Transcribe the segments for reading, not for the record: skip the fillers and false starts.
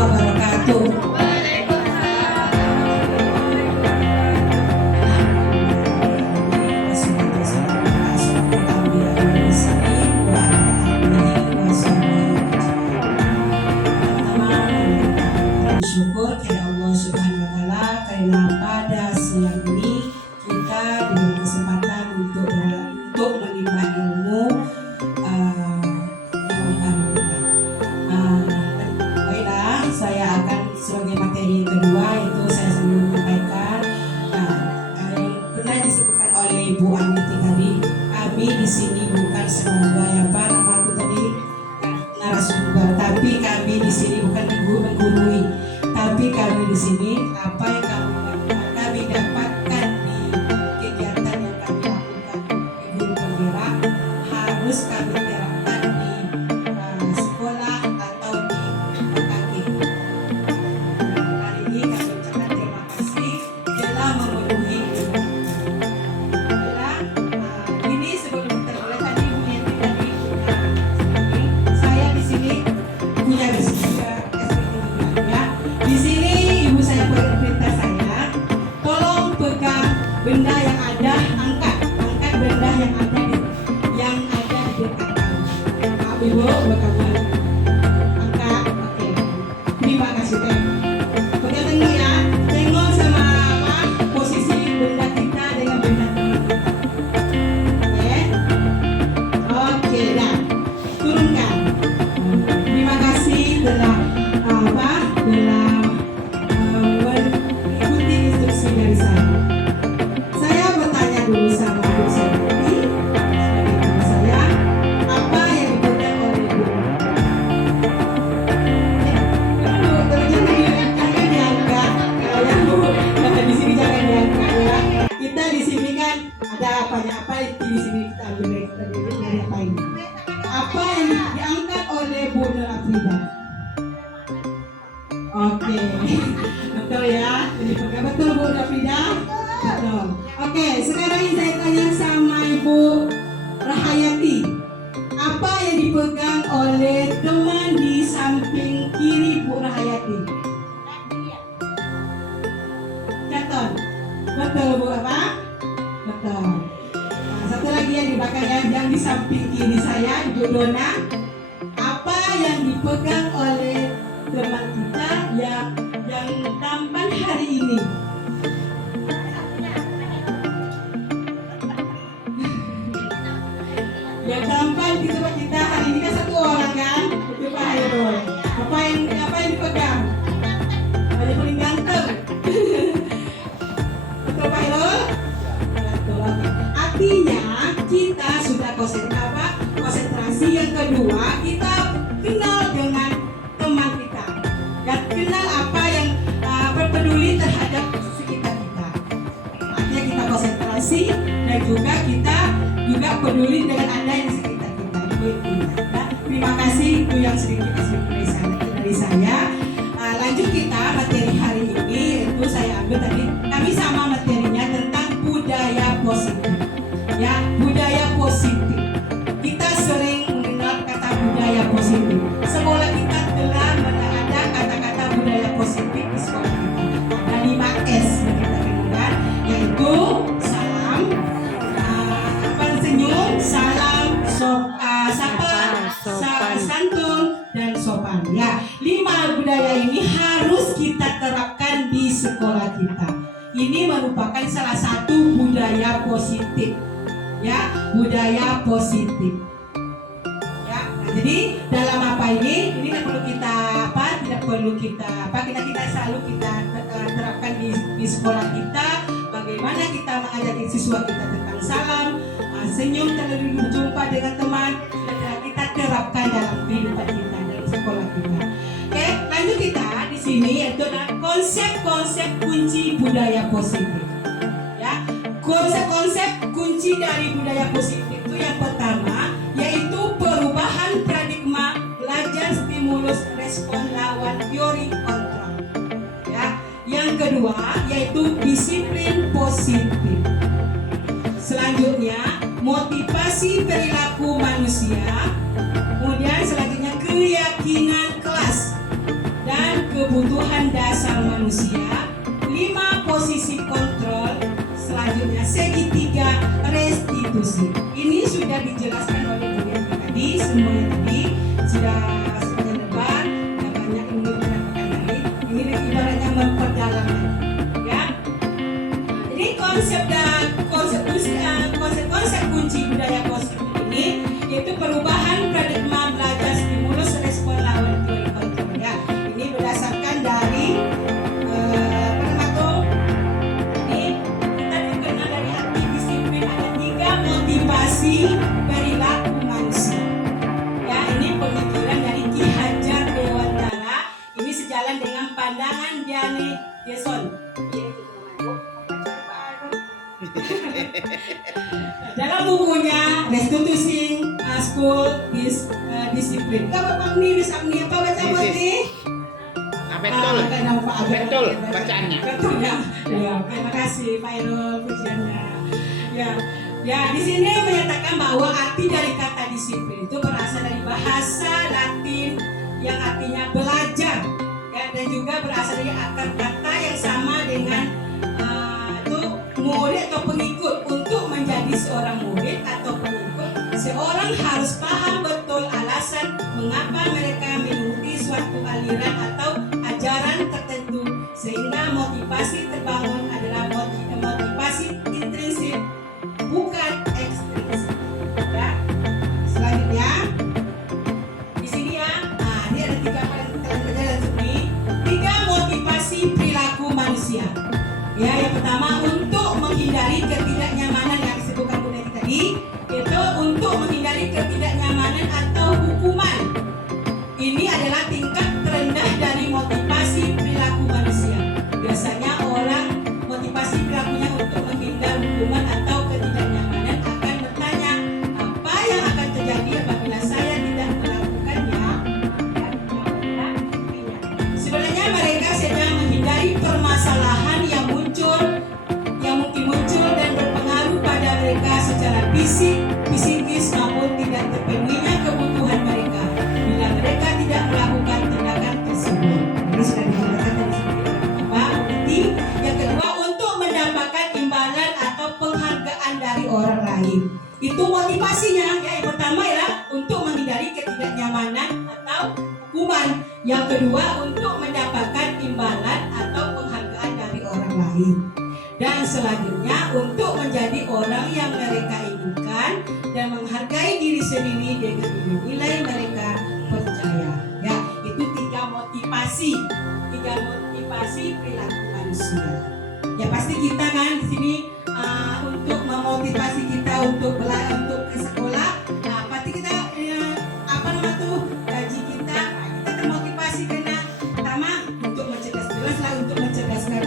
wabarakatuh. Syukur kepada Allah Subhanahu wa Ta'ala karena pada siang ini kita diberi kesempatan untuk menimba ilmu baiklah, saya akan sebagai materi yang kedua itu saya selalu menyampaikan pernah disebutkan oleh Ibu Aniti tadi, kami di sini bukan sebagai apa nama itu tadi narasumber, tapi kami di sini bukan menggurui, tapi kami di sini apa yang kami dapatkan di kegiatan yang kami lakukan di guru penggerak harus kami terapkan di sekolah atau di PKK. Hari ini kami ucapkan terima kasih telah memenuhi ini sebelum kita mulai tadi Bu Yanti tadi saya di sini punya bisnis ya. Di sini ibu saya perintah saya, tolong pegang benda yang ada, angkat benda yang ada di dekat kamu. Ibu pegang, angkat, oke. Terima kasih teh. Pegang tengok ya, tengok sama apa posisi benda kita dengan benda kita. Oke, dah. Turunkan. Terima kasih telah mengikuti instruksi dari saya. Saya bertanya dulu sama ibu saya tadi, sebagai saya, apa yang dipegang oleh ibu? Jangan diangkat, ya bu, di sini jangan diangkat ya. Kita di sini kan ada apa di sini kita ambil dari apa ini? Apa yang diangkat oleh Bu Nur Afrida? Oke, betul ya. Betul Bu Rafida? Betul. Oke, sekarang ini saya tanya sama Ibu Rahayati. Apa yang dipegang oleh teman di samping kiri Bu Rahayati? Caton. Betul Bu apa? Betul. Nah, satu lagi yang di belakang yang di samping kiri saya Ibu Dona. Apa yang dipegang oleh teman kita yang tampan hari ini? Yang tampan di tempat kita hari ini kan satu orang kan? Itu Pak Hairul. Apa yang dipegang? Yang paling ganteng. Betul Pak Hairul? Betul. Artinya kita sudah konsentrasi. Yang kedua, kita kenal dengan teman kita. Dan kenal apa yang peduli terhadap sekitar kita. Artinya kita konsentrasi dan juga kita peduli dengan Anda yang sekitar kita. Nah, terima kasih itu yang sedikit dari saya. Lanjut kita materi hari ini, itu saya ambil tadi. Kami sama materinya tentang budaya positif. Ya, budaya positif. Kita sering mengenal kata budaya positif. Sekolah kita telah ada kata-kata budaya positif di sekolah kita. Ada 5S yang kita kenalkan, yaitu salam, senyum, salam, sapa, santun, dan sopan. Ya, 5 budaya ini harus kita terapkan di sekolah kita. Ini merupakan salah satu budaya positif. Ya, budaya positif. Ya, nah, jadi dalam apa ini tidak perlu kita selalu kita terapkan di sekolah kita. Bagaimana kita mengajari siswa kita tentang salam, senyum terlebih berjumpa dengan teman, kita terapkan dalam kehidupan kita dalam sekolah kita. Oke, lanjut kita di sini yaitu konsep-konsep kunci budaya positif. Ya, konsep-konsep kunci dari budaya positif itu yang pertama yaitu perubahan paradigma, belajar stimulus respon lawan teori kontrol. Ya, yang kedua yaitu disiplin positif. Selanjutnya motivasi perilaku manusia. Kemudian selanjutnya keyakinan kelas dan manusia, 5 posisi kontrol, selanjutnya segitiga restitusi. Ini sudah dijelaskan oleh Bu tadi, semuanya tadi sudah menyebar, banyak yang mendapatkan tadi. Ini ibaratnya memperdalam ya. Jadi konsep kunci budaya positif ini yaitu perubahan paradigma belajar stimulus respon lawan teori kontrol ya. Ini berdasarkan dari motivasi perilaku manusia. Ya, ini pemikiran dari Ki Hajar Dewantara. Ini sejalan dengan pandangan Diane Jason. Dalam bukunya Restituting School Discipline. Bapak ini bisa apa baca nih? Betul bacaannya. Betul ya. Ya, terima kasih Pak Irul pujiannya. Ya, di sini menyatakan bahwa arti dari kata disiplin itu berasal dari bahasa Latin yang artinya belajar, ya, dan juga berasal dari akar kata yang sama dengan itu murid atau pengikut. Untuk menjadi seorang murid atau pengikut, seorang harus paham betul alasan mengapa mereka mengikuti suatu aliran atau ajaran tertentu, sehingga motivasi terbangun adalah motivasi intrinsik, bukan ekstrinsik. Ya. Selanjutnya di sini ya, ini ada 3 pelajaran sini. 3 motivasi perilaku manusia. Ya, yang pertama untuk menghindari ketidaknyamanan yang disebutkan Bu Neti tadi, yaitu untuk menghindari ketidaknyamanan atau hukuman. Ini adalah tingkat terendah dari motivasi perilaku manusia. Biasanya orang motivasi perilakunya untuk menghindar hukuman atau ketidaknyamanan akan bertanya, apa yang akan terjadi apabila saya tidak melakukannya? Sebenarnya mereka sedang menghindari permasalahan yang mungkin muncul dan berpengaruh pada mereka secara fisik, psikis maupun tidak terpenuhinya kebutuhan mereka bila mereka tidak melakukan tindakan tersebut. Ini sudah digunakan dari sini. Berarti yang kedua, untuk mendapatkan imbalan atau penghargaan dari orang lain. Itu motivasinya. Ya, yang pertama ialah untuk menghindari ketidaknyamanan atau hukuman. Yang kedua, untuk mendapatkan imbalan atau penghargaan dari orang lain. Dan selanjutnya untuk menjadi orang yang mereka inginkan dan menghargai diri sendiri dengan nilai mereka percaya. Ya, itu 3 motivasi perilaku manusia. Ya pasti kita kan di sini untuk memotivasi kita untuk ke sekolah. Nah, pasti kita gaji kita termotivasi karena pertama untuk jelaslah untuk mencerdaskan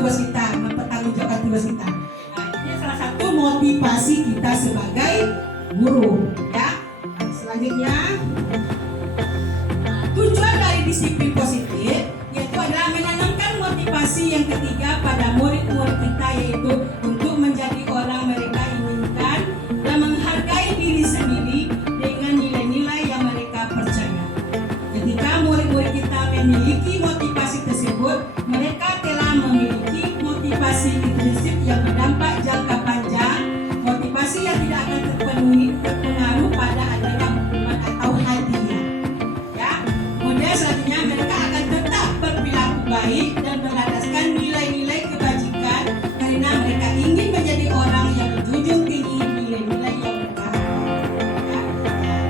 tugas kita, mempertanggungjawabkan tugas kita. Nah, ini salah satu motivasi kita sebagai guru, ya. Selanjutnya, tujuan dari disiplin positif yaitu adalah menanamkan motivasi yang ketiga pada murid-murid kita, yaitu untuk menjadi orang mereka inginkan dan menghargai diri sendiri dengan nilai-nilai yang mereka percaya. Ketika murid-murid kita memiliki motivasi tersebut, mereka telah memiliki motivasi intrinsik yang berdampak jangka panjang, motivasi yang tidak akan terpengaruh pada adanya hukuman atau hadiah. Ya, kemudian selanjutnya mereka akan tetap berperilaku baik dan berlandaskan nilai-nilai kebajikan karena mereka ingin menjadi orang yang menjunjung tinggi nilai-nilai yang mereka hargai. Ya,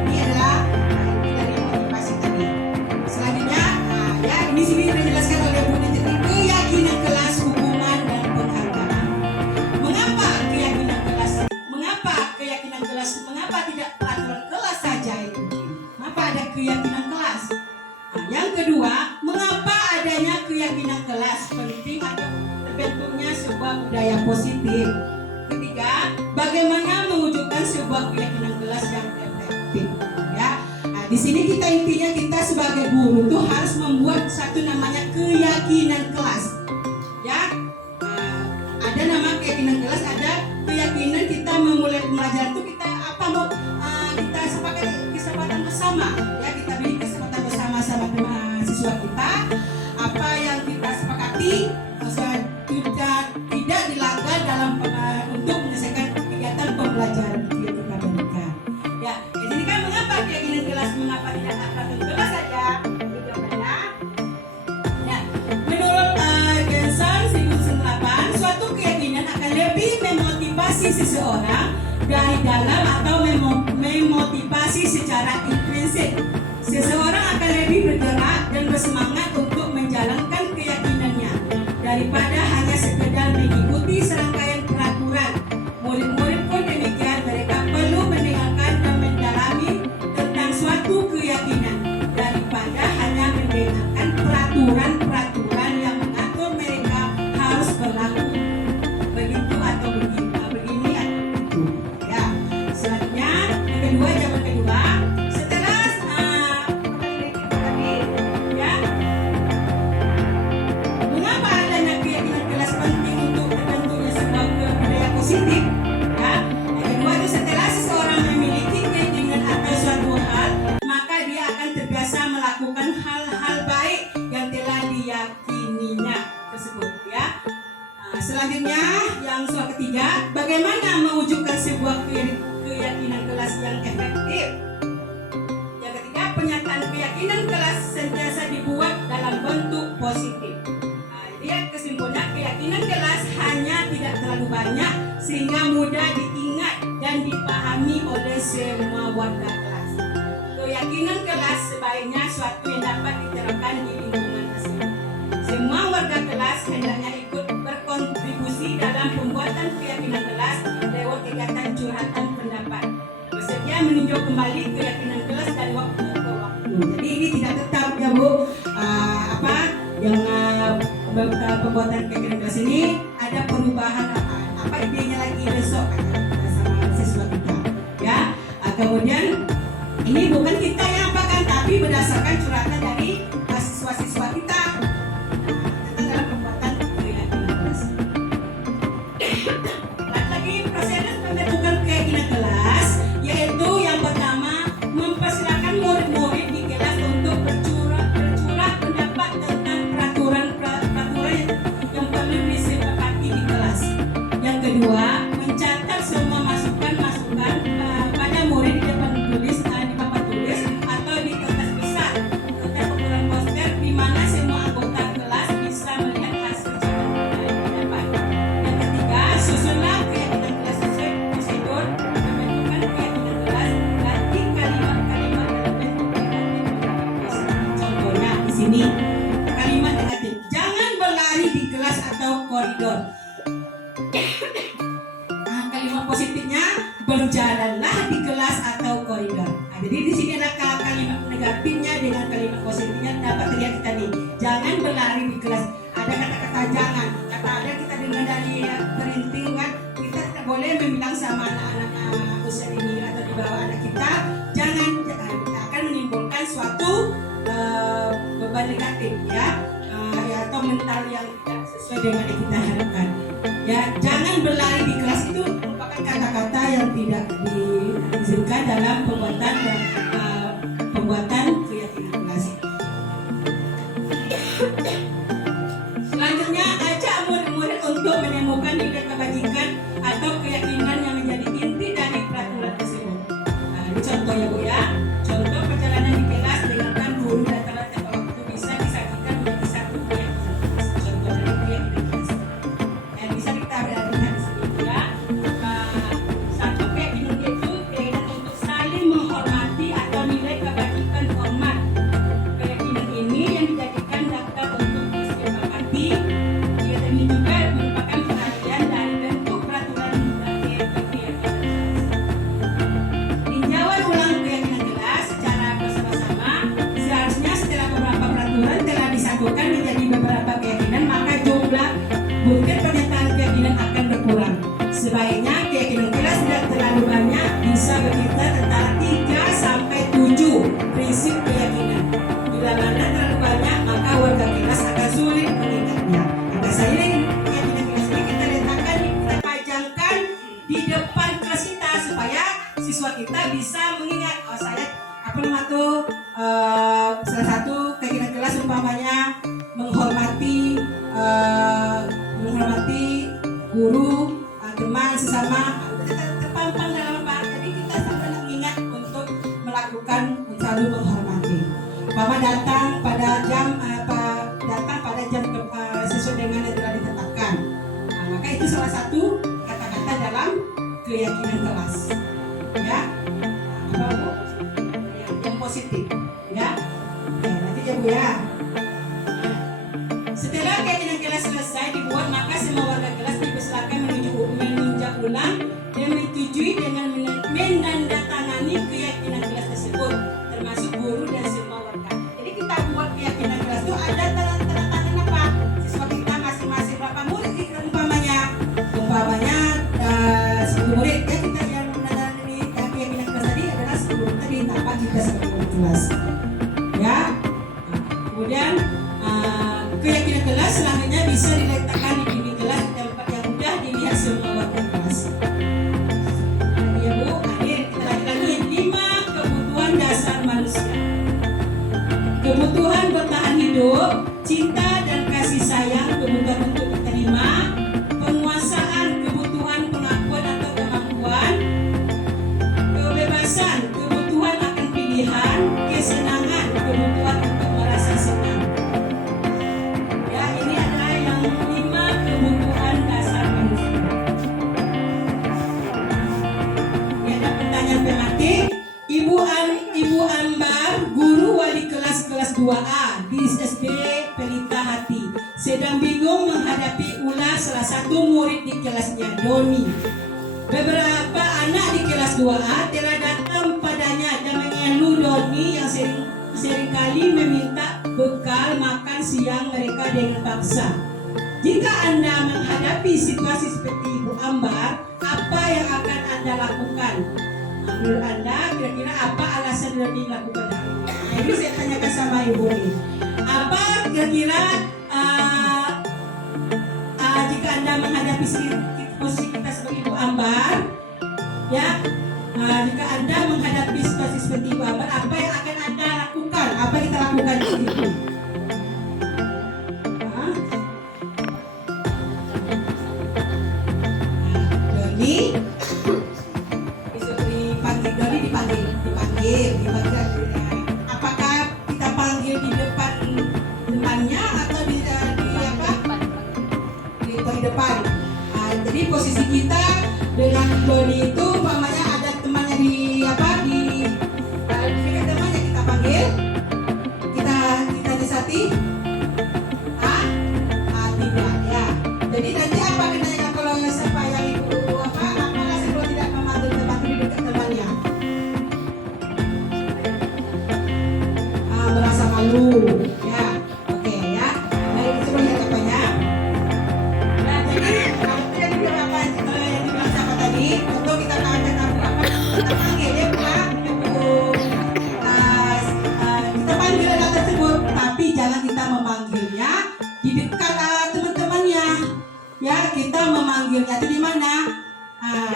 ini adalah inti dari motivasi tadi. Selanjutnya, ya di sini dijelaskan oleh Bu Neti keyakinan kelas, hukuman dan penghargaan. Mengapa keyakinan kelas? Mengapa tidak peraturan kelas saja itu? Mengapa ada keyakinan kelas? Nah, yang kedua, mengapa adanya keyakinan kelas penting atau terbentuknya sebuah budaya positif? Ketiga, bagaimana mewujudkan sebuah keyakinan kelas yang efektif? Ya, nah, di sini intinya kita sebagai guru tuh harus membuat satu namanya keyakinan kelas. Ya, ada nama keyakinan kelas, ada keyakinan kita memulai pembelajaran itu kita kita sepakat kesempatan bersama. Ya, kita beri kesempatan bersama sama siswa kita apa yang memotivasi seseorang dari dalam atau memotivasi secara intrinsik. Seseorang akan lebih bergerak dan bersemangat untuk menjalankan keyakinannya daripada hanya sekedar mengikuti serangkaian peraturan. Murid-murid pun demikian, mereka perlu mendengarkan dan mendalami tentang suatu keyakinan daripada hanya mendengarkan peraturan-peraturan yang mengatur mereka harus berlaku begitu atau begini atau begitu. Ya, selanjutnya yang kedua, jawaban kedua, setelah tadi, ya, mengapa adanya keyakinan kelas penting untuk terbentuknya sebuah budaya positif? Ya, yang kedua itu setelah seseorang memiliki keyakinan atau suatu hal, maka dia akan terbiasa melakukan hal-hal baik yang telah diyakininya tersebut. Ya. Selanjutnya yang soal ketiga, bagaimana mewujudkan sebuah keyakinan kelas yang efektif? Yang ketiga, penyataan keyakinan kelas sentiasa dibuat dalam bentuk positif. Jadi kesimpulannya, keyakinan kelas hanya tidak terlalu banyak sehingga mudah diingat dan dipahami oleh semua warga kelas. Keyakinan kelas sebaiknya suatu yang dapat diterapkan di lingkungan tersebut. Semua warga kelas hendaknya ikut berkontribusi dalam pembuatan keyakinan kelas lewat kegiatan curhatan pendapat. Bersedia meninjau kembali keyakinan kelas dari waktu ke waktu. Jadi ini tidak tetap ya Bu. Pembuatan keyakinan kelas ini ada perubahan apa idenya lagi besok sama siswa kita. Ya. Kemudian ini bukan kita yang apakan, tapi berdasarkan curhatan dari siswa-siswa kita dalam pembuatan keyakinan kelas. Lagi proses pembentukan keyakinan kelas, yaitu yang pertama, mempersilakan murid-murid di kelas untuk bercurah pendapat tentang peraturan yang perlu disepakati di kelas. Yang kedua, mencatat semua masukan-masukan pada murid di depan tulis, di papan tulis atau di kertas besar serta ukuran poster di mana semua anggota kelas bisa melihat hasil pendapat. Yang ketiga, susunlah keyakinan kelas sesuai prosedur pembentukan keyakinan kelas, ganti kalimat-kalimat dalam bentuk negatif. Contohnya di sini kalimat negatif, jangan berlari di kelas atau koridor. Kalimat positifnya, berjalanlah di kelas atau koridor. Jadi di sini ada kalimat negatifnya dengan kalimat positifnya dapat terlihat kita nih. Jangan berlari di kelas. Ada kata-kata jangan. Kata ada kita dengar dari perinting kan, kita tidak boleh membilang sama anak-anak usia ini atau di bawah anak kita, jangan, akan menimbulkan suatu beban negatif ya, atau mental yang tidak sesuai dengan yang kita harapkan. Ya, jangan berlari di kelas itu merupakan kata-kata yang tidak diizinkan dalam pembuatan keyakinan kelas. Selanjutnya, ajak murid-murid untuk menemukan ide kebajikan atau keyakinan yang menjadi inti dari peraturan tersebut. Ini contoh ya Bu ya. Contoh perjalanan di kelas dengarkan guru dan teman waktu bisa disajikan menjadi satu keyakinan kelas. Contoh dari keyakinan kelas. Bisa kita lihat di sini ya. Satu keyakinan itu keyakinan untuk saling menghormati atau nilai kebajikan hormat. Keyakinan ini yang dijadikan daftar untuk disepakati. Keyakinan ini juga merupakan perhatian dari bentuk peraturan keyakinan kelas. Tinjauan ulang keyakinan kelas secara bersama-sama. Seharusnya setelah beberapa peraturan telah disatukan menjadi beberapa keyakinan, maka jumlah butir pernyataan keyakinan akan berkurang. Sebaiknya keyakinan kelas tidak terlalu banyak, bisa berkisar antara 3 sampai 7 prinsip keyakinan. Bila mana terlalu banyak, maka warga kelas akan sulit mengingatnya. Maka saya keyakinan kelas ini kita letakkan, kita pajangkan di depan kelas kita supaya siswa kita bisa mengingat. Oh saya salah satu keyakinan kelas umpamanya menghormati guru, teman sesama, terpampang dalam apa? Jadi kita selalu mengingat untuk melakukan selalu menghormati. Umpama datang pada jam sesuai dengan yang telah ditetapkan. Maka itu salah satu kata-kata dalam keyakinan kelas. Ya, apa Bu? Yang positif. Ya, oke, nanti ya Bu ya. Setelah keyakinan kelas selesai dibuat, maka semua warga kelas dipersilakan menunjuk ulang dan menyetujui dengan menandatangani keyakinan kelas tersebut, termasuk guru dan semua warga. Jadi kita buat keyakinan kelas itu ada tanda tangan apa? Siswa kita masing-masing berapa murid kita umpamanya 10 murid ya, kita yang menandatangani keyakinan kelas tadi adalah 10 murid tadi, tanpa kita sebagai kelas. Ya. Kemudian keyakinan kelas selanjutnya bisa diletakkan di dinding kelas di tempat yang mudah dilihat semua warga kelas. Ya Bu, akhir kita lagi 5 kebutuhan dasar manusia. Kebutuhan bertahan hidup, cinta dan kasih sayang, kebutuhan untuk diterima, penguasaan, kebutuhan pengakuan atau kemampuan, kebebasan, kebutuhan akan pilihan, kesenangan, kebutuhan untuk merasa senang. Ya, ini adalah yang 5 kebutuhan dasar manusia. Ya, ada pertanyaan tematik. Ibu Ambar, guru wali kelas 2A di SD Pelita Hati, sedang bingung menghadapi ulah salah satu murid di kelasnya, Doni. Beberapa anak di kelas 2A telah datang padanya dan mengeluh Doni yang seringkali meminta bekal makan siang mereka dengan paksa. Jika Anda menghadapi situasi seperti Ibu Ambar, apa yang akan Anda lakukan? Menurut Anda, kira-kira apa alasan Doni melakukan hal ini? Nah, ini saya tanyakan sama Ibu ini. Apa kira-kira jika Anda menghadapi posisi kita sebagai Ibu Ambar, ya, jika Anda menghadapi situasi seperti Ibu Ambar, apa yang akan Anda lakukan? Apa yang kita lakukan di situ? Doni, dipanggil. Apakah kita panggil di depan temannya atau di depan? Jadi posisi kita dengan Doni itu, umpamanya ada temannya di dekat temannya, kita panggil, kita desati, tidak ya. Jadi nanti apa kenanya kalau siapa yang itu apa alasan kalau tidak memanggil teman di dekat temannya? Merasa malu ya, oke ya. Nah, itu coba lihat apanya. Nah, jadi kalau tidak dibilang apa yang dibilang siapa tadi, untuk kita katakan apa kita panggil ya Bu, kita panggil anak tersebut, tapi jangan kita memanggilnya di dekat teman-temannya ya. Kita memanggilnya itu di mana?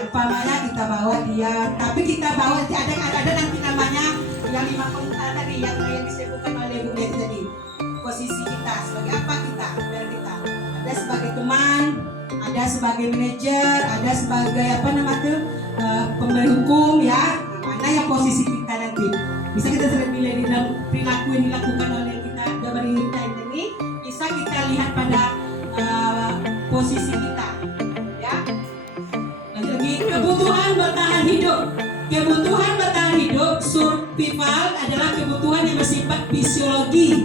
Umpamanya kita bawa dia, tapi kita bawa ada nanti namanya yang 5 kontak tadi yang disebutkan oleh Bu Neti tadi. Posisi kita sebagai apa kita? Biar kita ada sebagai teman, ada sebagai manajer, ada sebagai pemberi hukum ya. Mana yang posisi kita nanti? Bisa kita sering pilih di dalam perilaku yang dilakukan oleh kita Jabar ini. Bisa kita lihat pada posisi kita ya. Lanjut lagi, kebutuhan bertahan hidup. Kebutuhan bertahan hidup survival adalah kebutuhan yang bersifat fisiologis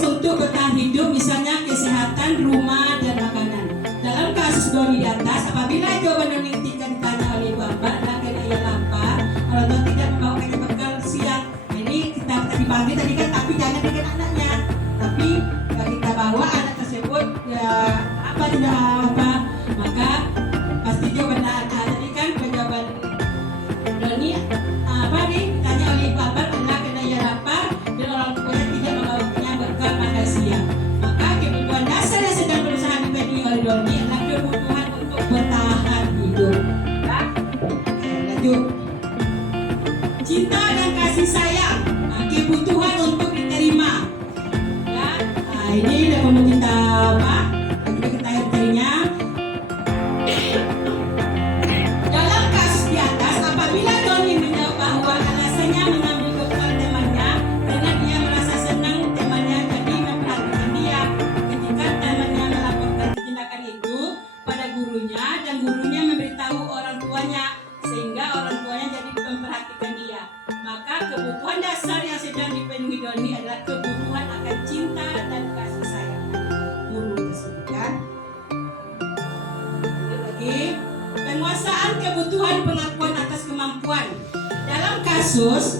untuk bertahan hidup, misalnya kesehatan, rumah, dan makanan. Dalam kasus Doni di atas, apabila jawaban Doni ketika ditanya oleh Ibu Ambar dan karena ia lapar, orang tua tidak membawakannya bekal siang. Nah, ini kita dipanggil tadi kan, tapi jangan dengan anaknya, tapi kita bawa anak tersebut ya, maka pasti jawaban tadi kan jawaban Doni ditanya oleh Ibu Ambar adalah karena ia lapar dan orang tuanya tidak membawakannya bekal makan siang. Maka kebutuhan dasar yang sedang berusaha dipenuhi oleh Doni adalah kebutuhan untuk bertahan hidup ya. Lanjut, cinta dan kasih sayang, kebutuhan untuk diterima ya. Ini udah meminta apa? Kita tanya. Dalam kasus di atas, apabila Doni menjawab bahwa alasannya mengambil bekal temannya karena dia merasa senang temannya jadi memperhatikan dia, ketika temannya melakukan tindakan itu pada gurunya dan gurunya memberitahu orang tua Kebutuhan dasar yang sedang dipenuhi Doni adalah kebutuhan akan cinta dan kasih sayang guru tersebut kan. Lagi, penguasaan kebutuhan pengakuan atas kemampuan. Dalam kasus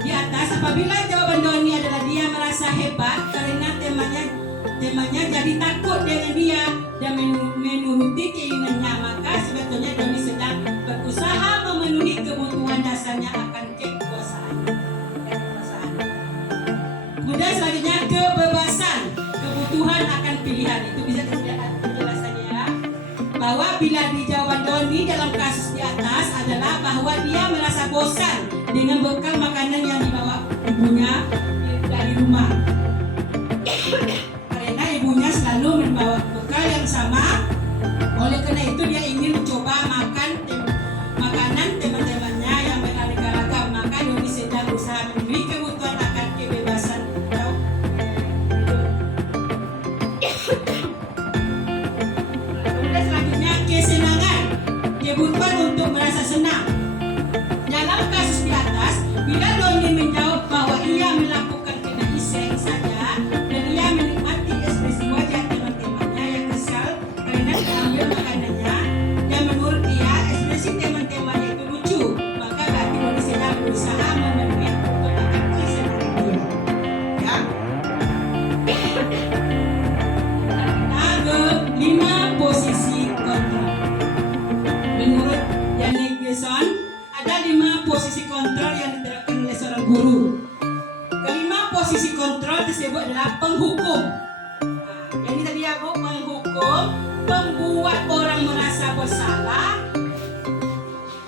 di atas, apabila jawaban Doni adalah dia merasa hebat karena temanya jadi takut dengan dia dan menuruti keinginannya, maka sebetulnya Doni sedang berusaha memenuhi kebutuhan dasarnya akan kekuasaan. Kemudian selanjutnya kebebasan, kebutuhan akan pilihan. Itu bisa dilihat penjelasannya ya. Bahwa bila di jawaban Doni dalam kasus di atas adalah bahwa dia merasa bosan dengan bekal makanan yang dibawa ibunya dari rumah. Karena ibunya selalu membawa bekal yang sama, oleh karena itu dia ingin mencoba makanan teman-temannya yang beraneka ragam. Maka Doni sedang berusaha memenuhi kebutuhan akan kebebasan. Kemudian selanjutnya kesenangan, kebutuhan untuk merasa senang. Dalam kasus di atas, bila Doni menjawab bahwa ia melakukan kena iseng saja dan ia menikmati ekspresi wajah teman-temannya yang kesal karena diambil makanannya dan menurut dia ekspresi teman-temannya itu lucu, maka berarti Doni sedang berusaha memenuhi kebutuhan kesenangan dia. Ya. Nah, kelima, posisi kontrol. Menurut Janet Gerson, ada 5 posisi kontrol yang diterapkan oleh seorang guru. Kelima posisi kontrol tersebut adalah penghukum. Yang tadi aku penghukum, pembuat orang merasa bersalah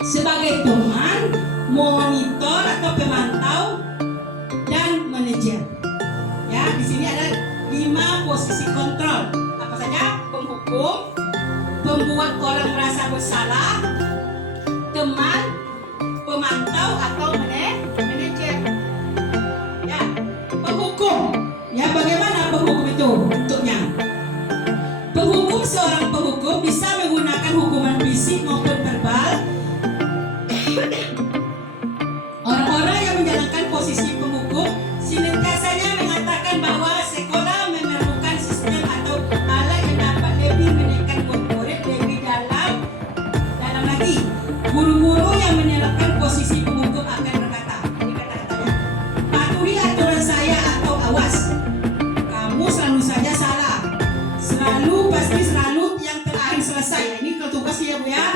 sebagai teman, monitor atau pemantau, dan manajer. Ya, di sini ada 5 posisi kontrol. Apa saja? Penghukum, pembuat orang merasa bersalah, teman, pemantau atau manajer. Ya, penghukum. Ya, bagaimana penghukum itu bentuknya? Penghukum, seorang penghukum bisa menggunakan hukuman fisik maupun verbal. Orang-orang yang menjalankan posisi penghukum senantiasa mengatakan bahwa sekolah memerlukan sistem atau alat yang dapat lebih menekan murid lebih dalam lagi. Guru-guru yang menerapkan posisi penghukum akan berkata, ini kata-katanya, patuhi aturan saya atau awas, kamu selalu saja salah, pasti selalu yang terakhir selesai. Ini kalau tugas ya Bu ya,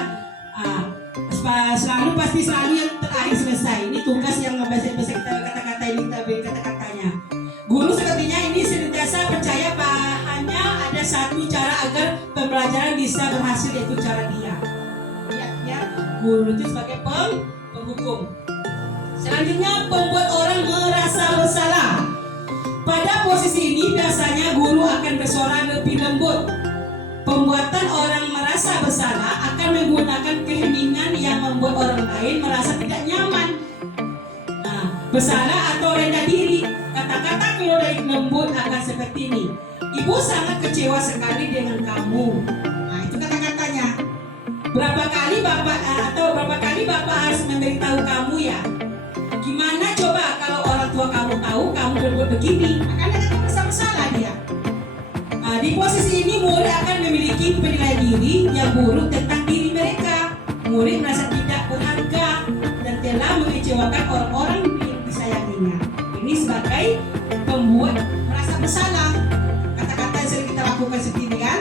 pasti selalu yang terakhir selesai. Ini tugas yang bahasa kita kata-kata ini, kata-katanya. Guru sepertinya ini senantiasa percaya bahwa hanya ada satu cara agar pembelajaran bisa berhasil, yaitu cara dia. Guru itu sebagai penghukum. Selanjutnya, pembuat orang merasa bersalah. Pada posisi ini biasanya guru akan bersuara lebih lembut. Pembuatan orang merasa bersalah akan menggunakan keheningan yang membuat orang lain merasa tidak nyaman. Bersalah atau rendah diri. Kata-kata kalau dari lembut akan seperti ini. Ibu sangat kecewa sekali dengan kamu. Itu kata-katanya. Berapa kali bapak harus memberitahu kamu ya? Gimana coba kalau orang tua kamu tahu kamu berbuat begini? Akan ada merasa bersalah dia. Di posisi ini murid akan memiliki penilaian diri yang buruk tentang diri mereka. Murid merasa tidak berharga dan telah mengecewakan orang-orang yang disayanginya. Ini sebagai pembuat merasa bersalah. Kata-kata yang sering kita lakukan seperti ini kan?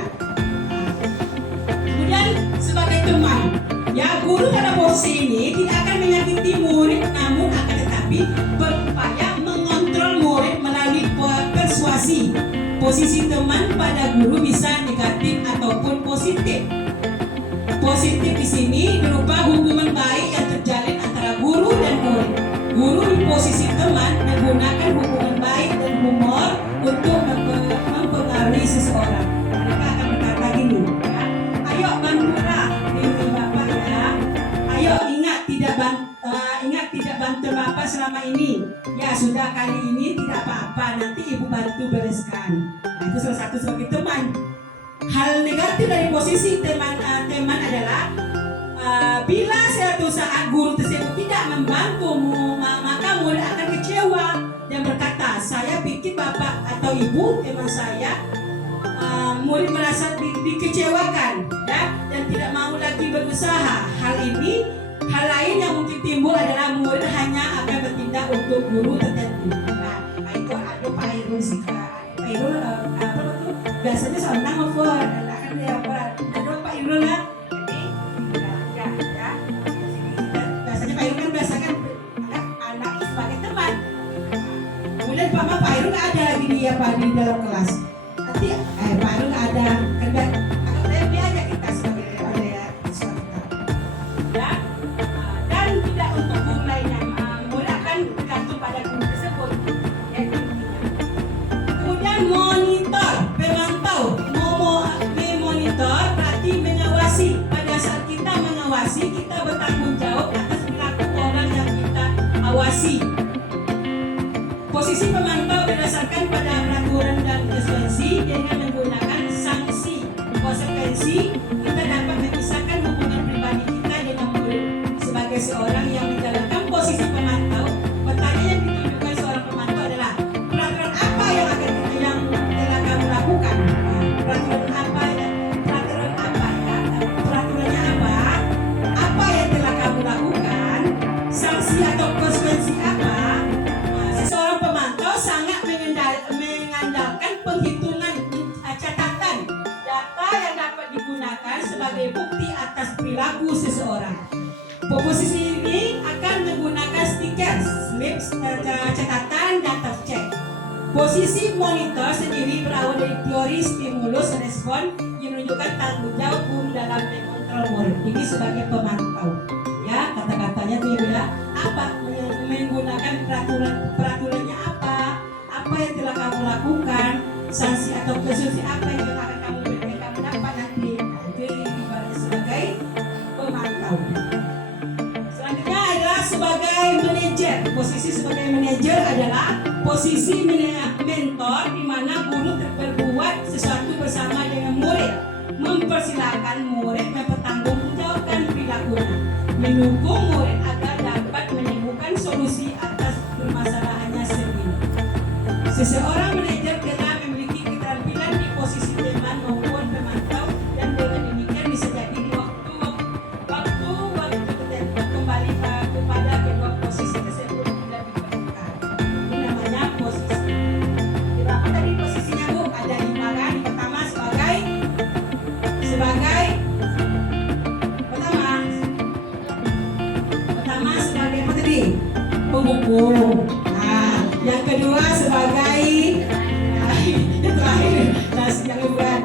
Kemudian sebagai teman, ya guru pada posisi ini tidak akan menyakiti murid, namun akan tetapi berupaya mengontrol murid melalui persuasi. Posisi teman pada guru bisa negatif ataupun positif. Positif di sini berupa hubungan baik yang terjalin antara guru dan murid. Guru di posisi teman menggunakan hubungan baik dan humor untuk mempengaruhi seseorang. Mereka akan berkata gini, ya, ayo bantulah diri bapak ya. Ayo ingat tidak bantu bapak selama ini. Ya sudah, kali ini tidak apa-apa, nanti ibu bantu bereskan. Nah, itu salah satu sebagai teman. Hal negatif dari posisi teman adalah bila suatu saat guru tersebut tidak membantumu, maka murid akan kecewa dan berkata, saya pikir bapak atau ibu teman saya, murid merasa dikecewakan ya, dan tidak mau lagi berusaha. Hal lain yang mungkin timbul adalah murid hanya akan bertindak untuk guru tertentu. Nah, itu ada Pak Irul sih. Pak Irul apa tuh? Biasanya seorang ngobrol, akan dia ada Pak Irul lah. Biasanya Pak Irul kan biasakan anak sebagai teman. Kemudian Pak Irul nggak ada lagi dia di dalam kelas. Nanti Pak Irul nggak ada kerja. Dia aja kita sebagai siswa kita. Ya. Dan tidak untuk guru lainnya. Murid akan bergantung pada guru tersebut. Kemudian monitor, pemantau. Memonitor berarti mengawasi. Pada saat kita mengawasi, kita bertanggung jawab atas perilaku orang yang kita awasi. Posisi pemantau berdasarkan pada peraturan dan konsekuensi dengan menggunakan sanksi. Konsekuensi kita dapat memisahkan hubungan pribadi kita dengan murid. Sebagai seorang yang menjalankan posisi pemantau, pertanyaan yang ditunjukkan seorang pemantau adalah peraturan apa yang telah kamu lakukan? Peraturannya apa? Apa yang telah kamu lakukan? Sanksi atau konsekuensi apa? Seorang pemantau sangat mengandalkan penghitungan catatan data yang dapat digunakan sebagai bukti atas perilaku seseorang. Posisi ini akan menggunakan stiker, slip, catatan, dan tercek. Posisi monitor sendiri berawal dari teori stimulus respon yang menunjukkan tanggung jawab guru dalam mengontrol murid. Ini sebagai pemantau. Ya, kata-katanya itu ya, apa menggunakan peraturannya apa yang telah kamu lakukan, sanksi atau konsekuensi apa yang akan kamu berikan, kamu dapat nanti. Nah, itu ibaratnya sebagai pemantau. Selanjutnya adalah sebagai manajer. Posisi sebagai manajer adalah posisi mentor di mana guru berbuat sesuatu bersama dengan murid, mempersilahkan murid mempertanggungjawabkan perilakunya, mendukung murid agar dapat menemukan solusi atas permasalahannya sendiri. Seseorang manajer telah memiliki keterampilan di posisi teman maupun pemantau, dan dengan demikian bisa jadi di waktu tertentu kembali kepada kedua posisi tersebut bila diperlukan. Ini namanya posisi. Berapa tadi posisinya Bu? Ada 5 kan? Pertama sebagai sebagai apa tadi? Penghukum. Nah, yang kedua sebagai yang terakhir yang buat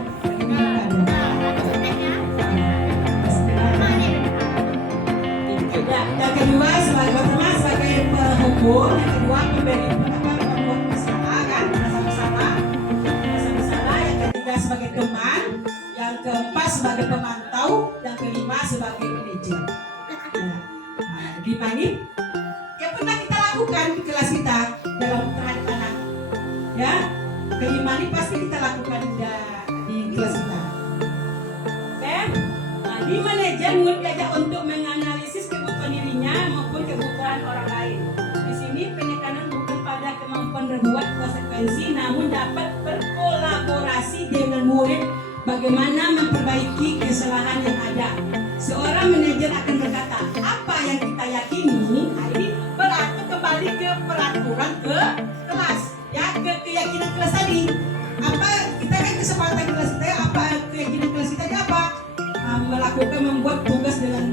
yang kedua sebagai penghukum, yang kedua pemberi pembuat masalah kan, masalah, yang ketiga sebagai teman, yang keempat sebagai pemantau, yang kelima sebagai manajer. Di mana yang pernah kita lakukan di kelas kita dalam terhadap anak, ya, kelima ini pasti kita lakukan di kelas kita. Oke, di manajer murid diajak untuk menganalisis kebutuhan dirinya maupun kebutuhan orang lain. Di sini penekanan bukan pada kemampuan berbuat konsekuensi, namun dapat berkolaborasi dengan murid bagaimana memperbaiki kesalahan yang ada. Seorang manajer akan berkata, apa yang kita yakini, ini berarti kembali ke peraturan ke kelas, ya, ke keyakinan kelas tadi. Apa kita kan kesempatan kelas kita, apa keyakinan kelas kita apa? Melakukan membuat tugas dengan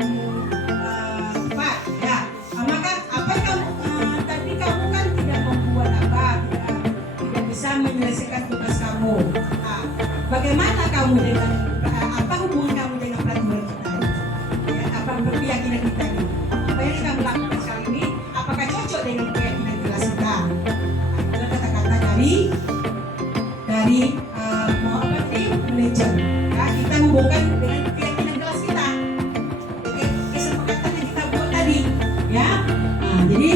cepat, ya. Maka apa yang tadi kamu kan tidak membuat tidak bisa menyelesaikan tugas kamu. Bagaimana kamu dengan apa hubungan kamu dengan peraturan kita? Ya, apa keyakinan kita ini? Apa yang kamu lakukan sekarang ini? Apakah cocok dengan keyakinan kelas kita? Itu kata-kata dari mau apa sih manajer? Ya, kita hubungkan dengan keyakinan kelas kita. Oke, kesepakatan yang kita buat tadi, ya. Jadi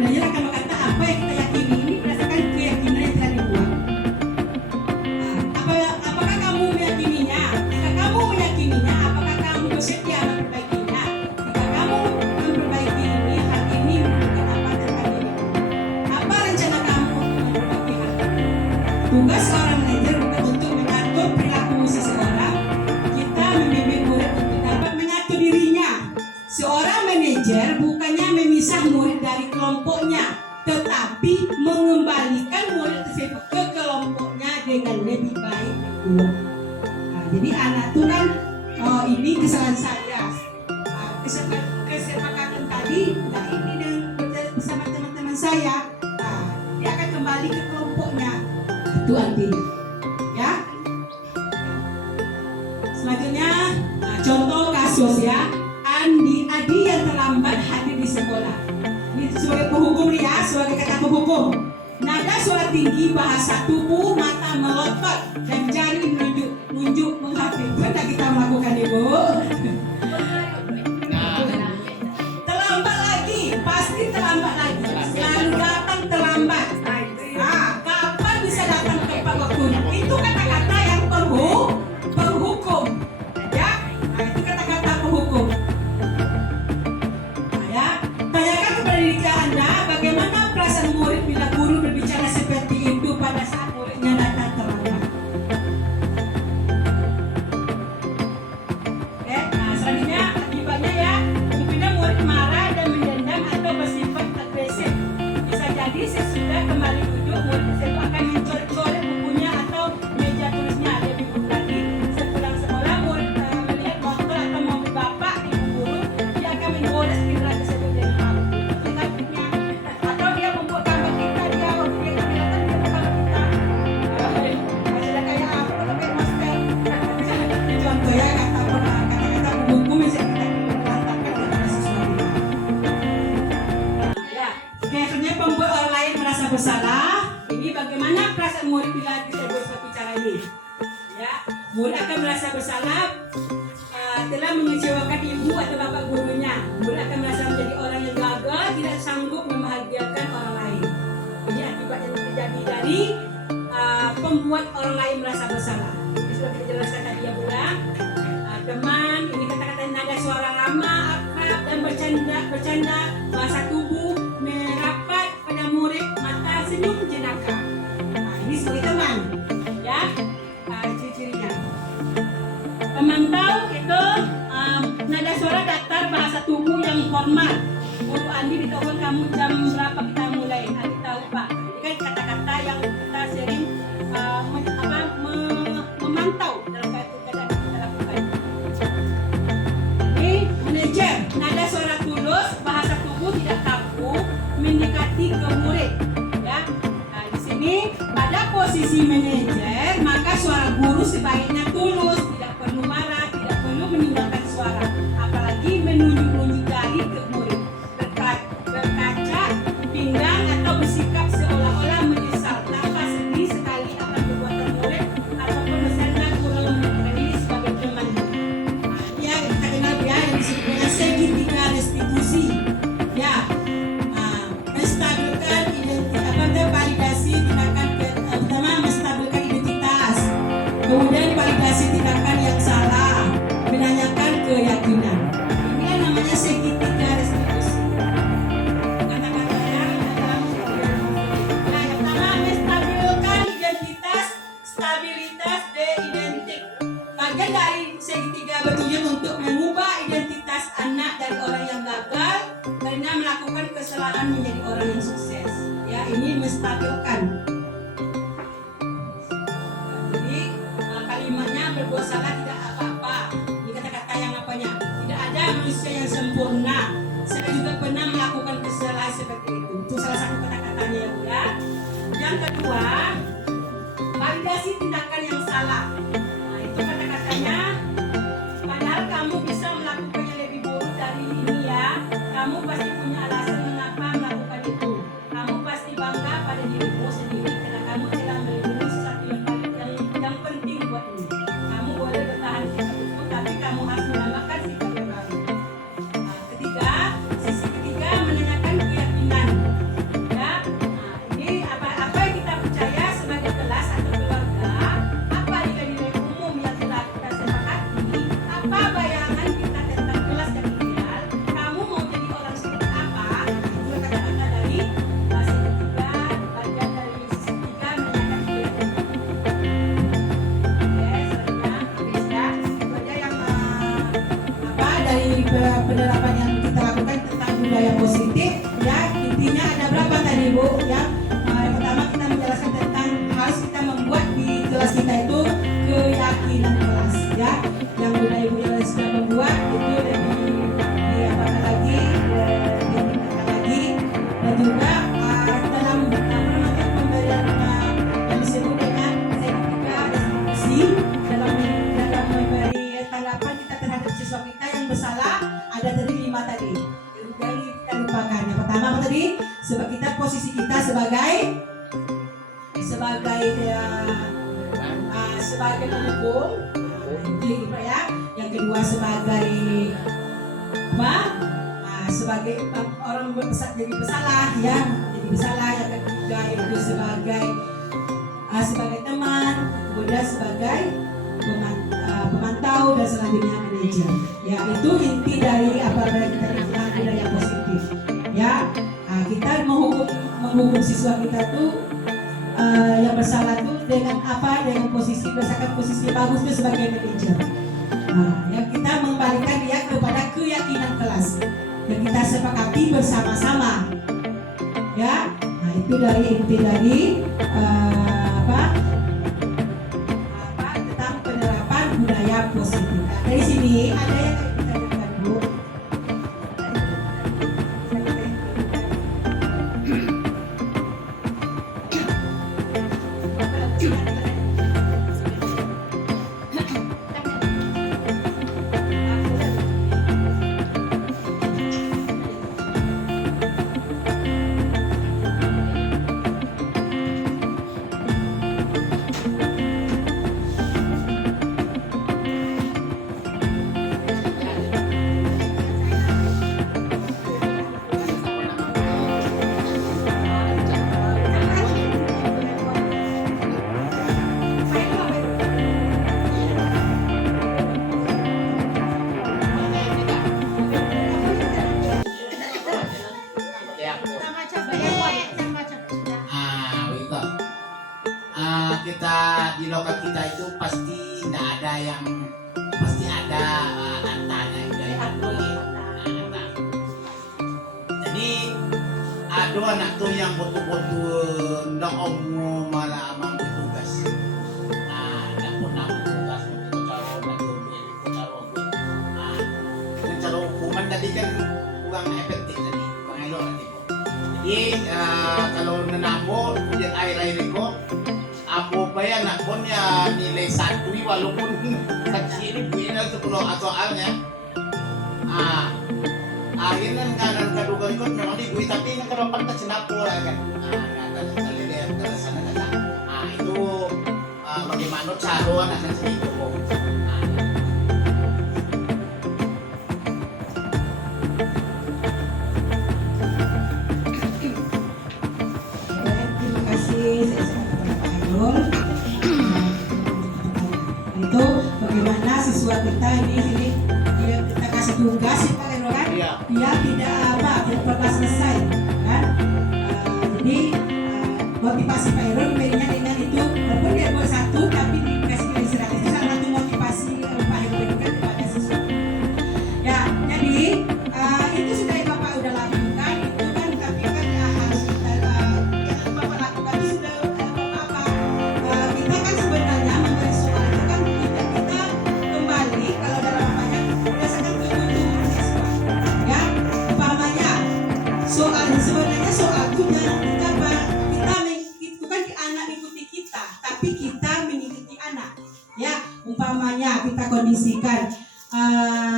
manajer akan berkata apa yang kita yakini ini berdasarkan keyakinan yang telah dibuat. Apakah kamu meyakininya? Jika kamu meyakininya, apakah kamu bersedia memperbaiki Tugas seorang manajer bukan untuk mengatur perilaku seseorang. Kita membimbing murid untuk dapat mengatur dirinya. Seorang manajer bukannya memisah murid dari kelompoknya, tetapi mengembalikan murid tersebut ke kelompoknya dengan lebih baik. Nah, jadi anak itu kan ini kesalahan saya. Kesepakatan tadi, nah ini dengan bersama teman-teman saya, nah, dia akan kembali ke kelompoknya. Itu artinya, ya. Selanjutnya, nah, contoh kasus ya, Adi yang terlambat hadir di sekolah. Ini sebagai penghukum ya, sebagai kata penghukum. Nada suara tinggi, bahasa tubuh, mata melotot, dan jari menunjuk menghafal. Pernah kita melakukan ibu? Terlambat lagi, pasti terlambat lagi. Selalu datang terlambat. Nah, kapan bisa datang tepat waktunya? Itu kata-kata yang penghukum. Ya, nah, itu kata-kata penghukum. Nah, ya, tanyakan kepada diri Anda bagaimana perasaan murid bila guru berbicara seperti itu pada saat muridnya datang terlambat. Nah, selanjutnya akibatnya ya, kemungkinan murid marah dan mendendam atau bersifat agresif. Bisa jadi sesudah kembali duduk, murid tersebut akan mencoret-coret bukunya atau meja tulisnya. Lebih buruk lagi, sepulang sekolah murid melihat motor atau mobil bapak ibu guru, dia akan menggoles kendaraan tersebut dengan kamu. Atau dia membuat gambar kita, dia kelihatan dia bukan kita. Sudah kayak apa? Tapi master. Ini contoh ya kata-kata penghukum yang bisa kita lantarkan kepada sesuatu. Ya, akhirnya membuat orang lain merasa bersalah. Ini bagaimana perasaan murid bila disebut seperti cara ini? Ya, murid akan merasa bersalah telah mengecewakan ibu atau bapak gurunya. Murid akan merasa menjadi orang yang gagal, tidak sanggup membahagiakan orang lain. Ini akibat yang terjadi dari pembuat orang lain merasa bersalah. Ini sudah kita jelaskan tadi ya bulan. Teman, ini kata-kata nada suara ramah, akrab dan bercanda, bahasa tubuh merapat pada murid, mata senyum jenaka. Nah, ini sebagai teman, ya. Ciri-cirinya. Pemantau itu nada suara datar, bahasa tubuh yang formal. Guru Andi ditelepon kamu jam berapa kita mulai? Andi tahu Pak. Ini kan kata-kata yang kita sering memantau dalam keadaan kita lakukan. Ini manajer, nada suara tulus, bahasa tubuh tidak kaku, mendekati ke murid. Ya, nah, di sini pada posisi manajer, maka suara guru sebaiknya tulus, tidak perlu marah, tidak perlu meninggalkan suara, apalagi menunjuk-nunjuk jari ke murid, berkaca, pinggang atau bersikap seolah-olah menyesal, tanpa sedih sekali akan perbuatan murid ataupun bersandar kurang ini sebagai teman. Ya, kita kenal ya yang disebut dengan segitiga restitusi. Ya, menstabilkan validasi tindakan pertama menstabilkan identitas, kemudian validasi tindakan yang salah, menanyakan keyakinan. Ini yang namanya segitiga restitusi. Kata-katanya adalah nah, yang pertama menstabilkan identitas, stabilitas, de-identik. Bagian dari segitiga bertujuan untuk mengubah identitas anak dari orang yang gagal karena melakukan kesalahan menjadi orang yang sukses. Ya, ini menstabilkan. Jadi kalimatnya berbuat salah tidak apa-apa. Ini kata-kata yang apanya? Tidak ada manusia yang sempurna. Saya juga pernah melakukan kesalahan seperti itu. Itu salah satu kata-katanya ya Bu ya. Yang kedua, validasi tindakan yang salah. Nah, itu kata-katanya. Padahal kamu bisa melakukannya lebih buruk dari ini ya. Kamu pasti punya alasan mengapa melakukan itu. Kamu pasti bangga pada dirimu sendiri karena kamu telah melindungi sesuatu yang penting buatmu. Kamu boleh bertahan sikap itu, tapi kamu harus menambahkan sikap yang baru. Nah, ketiga, sisi ketiga menanyakan keyakinan. Ya, nah, ini apa yang kita percaya sebagai kelas atau keluarga, apa nilai-nilai umum yang telah kita sepakati, apa bayangan kita tentang kelas yang ideal, kamu mau jadi orang seperti siswa kita yang bersalah ada tadi 5 tadi. Yang kita lupakan. Yang pertama apa tadi? Sebab kita posisi kita sebagai sebagai pendukung, ya. Yang kedua sebagai apa? Sebagai orang jadi bersalah, ya. Jadi bersalah. Yang ketiga itu sebagai teman, kemudian sebagai pemantau dan selanjutnya manajer. Ya, itu inti dari apa yang kita bilang budaya positif. Ya, kita menghukum siswa kita tuh yang bersalah tuh dengan apa? Dengan posisi berdasarkan posisi bagusnya sebagai manajer. Yang kita mengembalikan dia kepada keyakinan kelas yang kita sepakati bersama-sama. Ya, itu dari inti dari tentang penerapan budaya positif. Dari sini ada yang kita dengar Bu. Kita di lokal kita itu pasti tidak ada yang pasti ada antanya jadi ada anak tuh yang betul-betul ndak omong malah amang tugas ndak pernah tugas untuk cara hukuman tadi kan kurang efektif tadi kurang elok nanti jadi kalau menambah kemudian air-air itu aku bayar nak pun ya nilai 1 walaupun kecil punya soalnya akhirnya kan kaduga ikut memang dibuat tapi ini kalau pantas cenapur kan kali dia dari sana kan itu bagaimana cara anak sendiri itu itu bagaimana siswa kita ini kita kasih tugas ya Pak Ero kan? Iya. Dia tidak pernah selesai kan? Jadi motivasi Pak Ero diberinya dengan itu walaupun dia buat satu tapi dikasih istirahat itu salah satu motivasi Pak Ero berikan kepada siswa. Ya jadi itu sudah Bapak udah lakukan itu kan tapi kan harus kita yang Bapak lakukan itu sudah kita kan sebenarnya memberi soal itu kan kita kembali kalau dalam banyak berdasarkan kebutuhan siswa ya umpamanya sebenarnya soal itu jangan kita itu kan anak mengikuti kita tapi kita mengikuti anak ya umpamanya kita kondisikan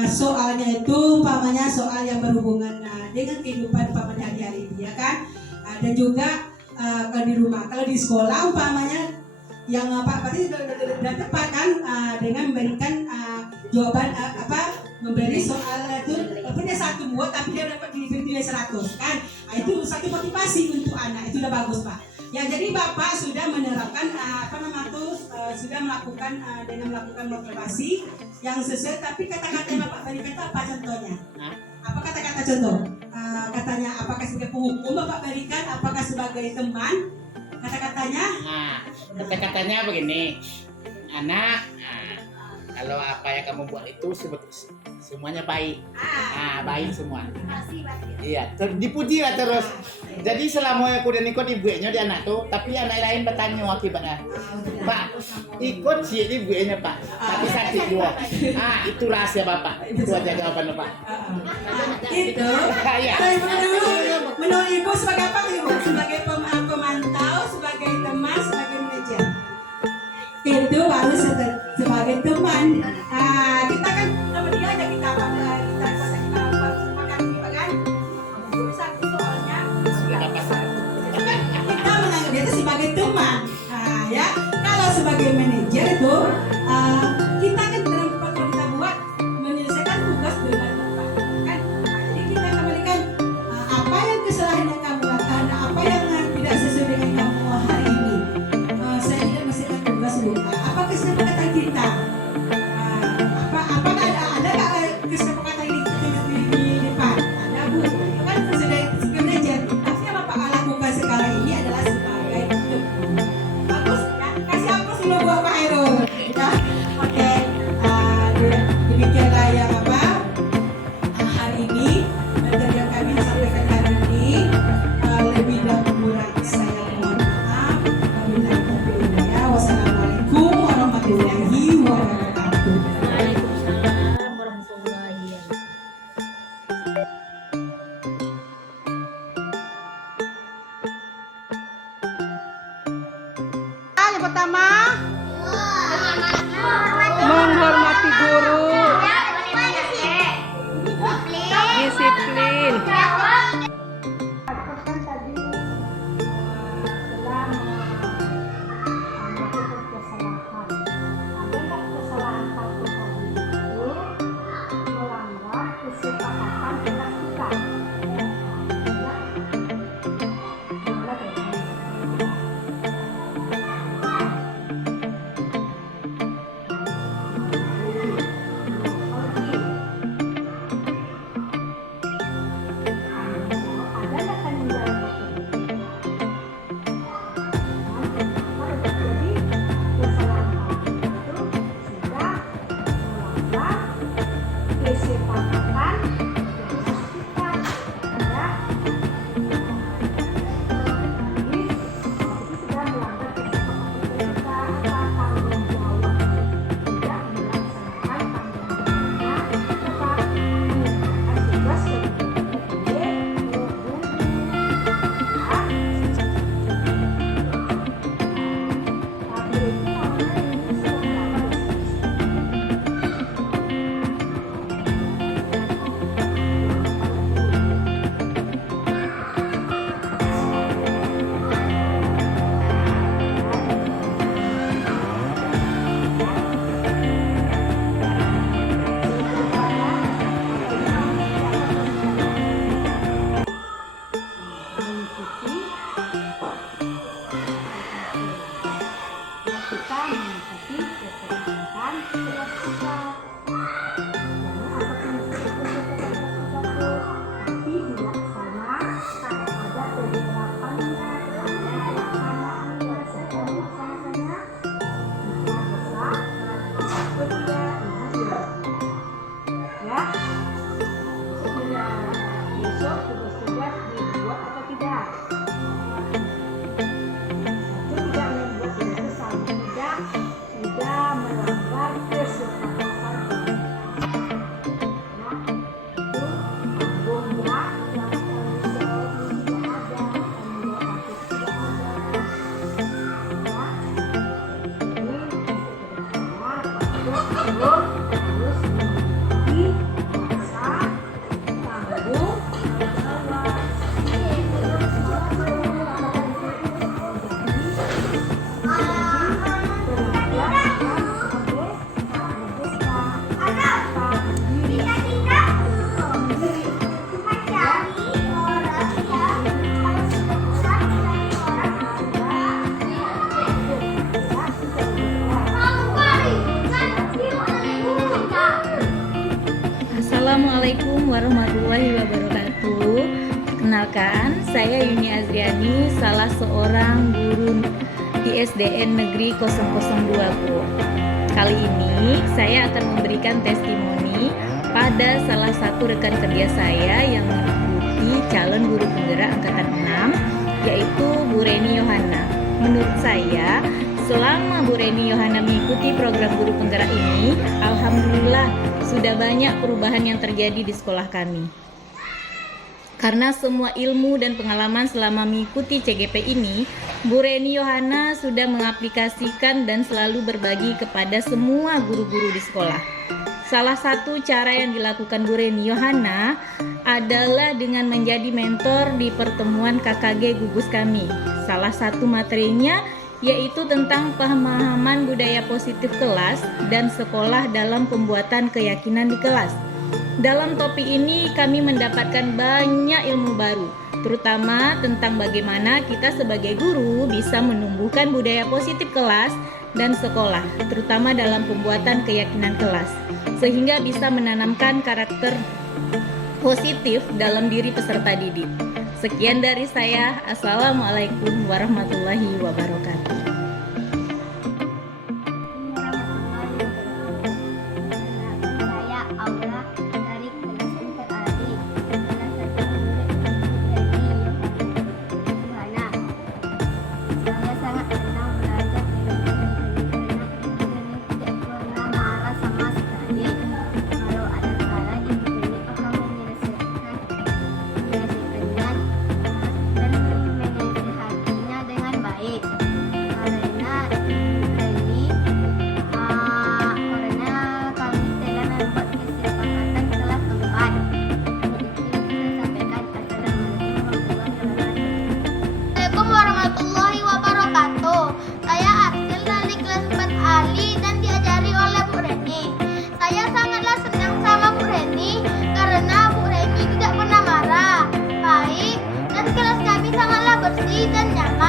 soalnya itu umpamanya soal yang berhubungan dengan kehidupan umpamanya hari-hari ya kan dan juga kalau di rumah kalau di sekolah umpamanya yang berarti sudah tepat kan dengan memberikan jawaban memberi soal itu punya satu buat tapi dia dapat nilai 100 kan itu satu motivasi untuk anak itu udah bagus Pak ya jadi Bapak sudah menerapkan sudah melakukan dengan melakukan motivasi yang sesuai tapi kata-kata yang Bapak berikan itu apa contohnya apa kata-kata contoh katanya apakah sebagai penghukum Bapak berikan apakah sebagai teman kata-katanya kata-katanya begini anak kalau apa yang kamu buat itu semuanya baik baik semua iya dipuji lah terus jadi selama aku dan ikut ibunya di anak tuh tapi anak lain bertanya akibatnya Pak ikut sih ibunya Pak tapi sakit juga itu rahasia Bapak itu aja jawaban Pak itu menurut Ibu sebagai apa Ibu sebagai pemantau sebagai teman sebagai manajer itu baru sebagai teman kita kan sama dia aja kita sebagai manajer itu kita kan dalam kalau kita buat menyelesaikan tugas dengan tepat kan. Jadi kita kembalikan apa yang kesalahan yang kamu lakukan, apa yang tidak sesuai dengan kamu hari ini. Saya tidak menyelesaikan tugas lupa. Apa kesepakatan kita? Apa ada kesepakatan di depan? Ada Bu. Kan sudah manajer. Tapi yang Bapak lakukan sekarang ini adalah sebagai bentuk. Bagus ya. Kasih aplaus dulu buat Pak Hairul. Ya. Oke. Demikianlah yang hari ini materi yang kami sampaikan hari ini. Lebih dan kurang saya mohon maaf. Wabillahi taufiq wal hidayah. Wassalamualaikum warahmatullahi wabarakatuh. Waalaikumsalam warahmatullahi wabarakatuh. Yang pertama, menghormati guru, disiplin. Assalamualaikum warahmatullahi wabarakatuh. Kenalkan, saya Yuni Azriani, salah seorang guru di SDN Negeri 002 Bu. Kali ini saya akan memberikan testimoni pada salah satu rekan kerja saya yang mengikuti calon guru penggerak angkatan 6, yaitu Bu Reni Yohana. Menurut saya, selama Bu Reni Yohana mengikuti program guru penggerak ini, alhamdulillah sudah banyak perubahan yang terjadi di sekolah kami. Karena semua ilmu dan pengalaman selama mengikuti CGP ini, Bu Reni Yohana sudah mengaplikasikan dan selalu berbagi kepada semua guru-guru di sekolah. Salah satu cara yang dilakukan Bu Reni Yohana adalah dengan menjadi mentor di pertemuan KKG gugus kami. Salah satu materinya yaitu tentang pemahaman budaya positif kelas dan sekolah dalam pembuatan keyakinan di kelas. Dalam topik ini kami mendapatkan banyak ilmu baru, terutama tentang bagaimana kita sebagai guru bisa menumbuhkan budaya positif kelas dan sekolah, terutama dalam pembuatan keyakinan kelas, sehingga bisa menanamkan karakter positif dalam diri peserta didik. Sekian dari saya. Assalamualaikum warahmatullahi wabarakatuh. Saya Aura dari kelas 4 Ali. Salah satu murid dari Yohana. Saya sangat senang belajar karena tidak pernah marah sama sekali. Kalau ada salah, ibu ini akan menyelesaikannya dan menasihatinya dengan baik. Karena kami telah membuat kesepakatan kelas 4. Assalamualaikum warahmatullahi wabarakatuh. Saya Arsil dari kelas 4 Ali dan diajari oleh Bu Reni. Saya sangatlah senang sama Bu Reni karena Bu Reni tidak pernah marah, baik, dan kelas kami sangatlah bersih dan nyaman.